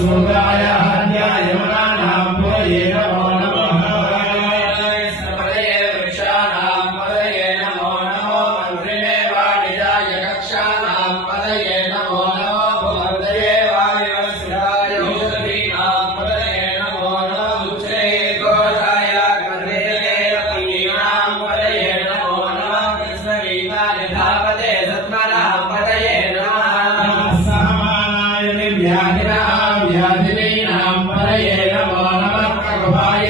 सूर्याय हन्याय मनानां पुरये नमो नमः सपदये वृक्षाणां पदये नमो नमो मन्त्रिणे वाणिजाय कक्षाणां पदये नमो नमो भूमर्दये वायुवस्त्राय औषधीनां पदये नमो नमः उच्चये घोषाय कर्णेये पल्लीनां पदये नमो नमः कृष्णगीताय धापते सत्मनां पदये नमः सहमानाय व्याधिनां व्याधिनीनां पदये नमो नमः प्रभवाय